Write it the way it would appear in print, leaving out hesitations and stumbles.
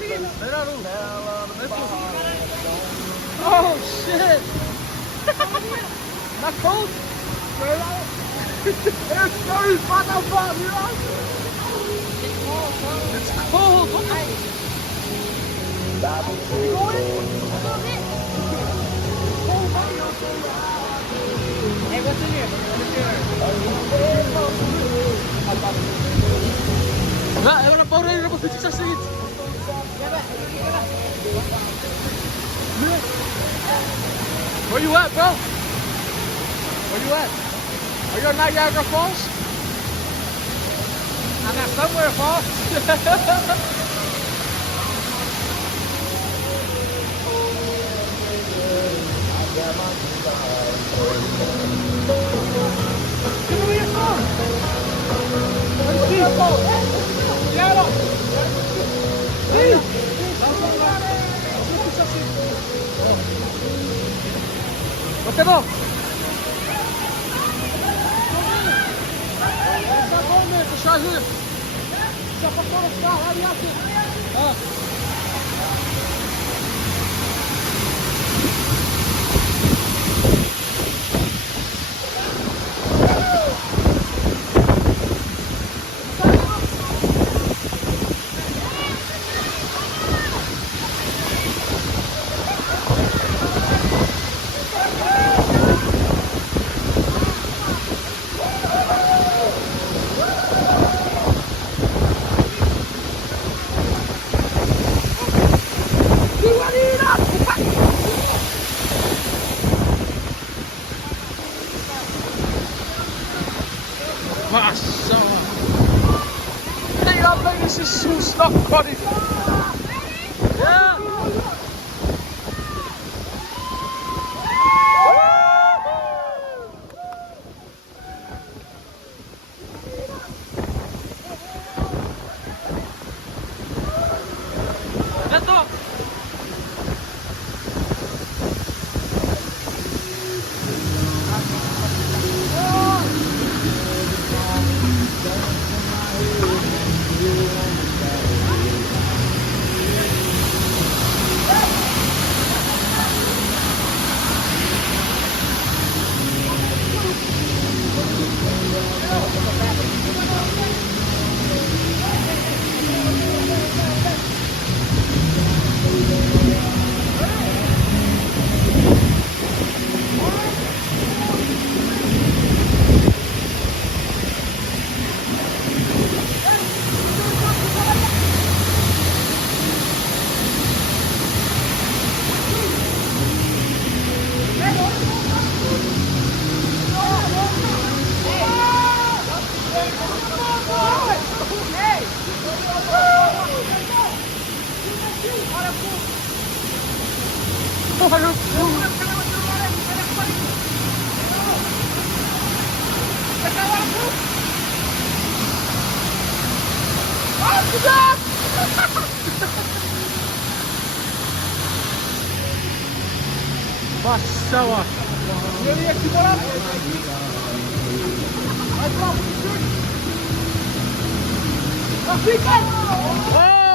Oh shit! Not cold? It's very fun out front, you know? It's cold! What the you going? Hey, what's in here? لا انا بوري انا بفيت تسعيد Where you at, bro? Where you at? Are you at Niagara Falls? I'm at somewhere, Falls. Give me your phone. Let's see. Yeah, What's up? Try here. Step up on the spot. How do you Nossa, tem lá pra esse susto na corda. Passała. Mieli jaki morat? Na pikę!